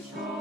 show.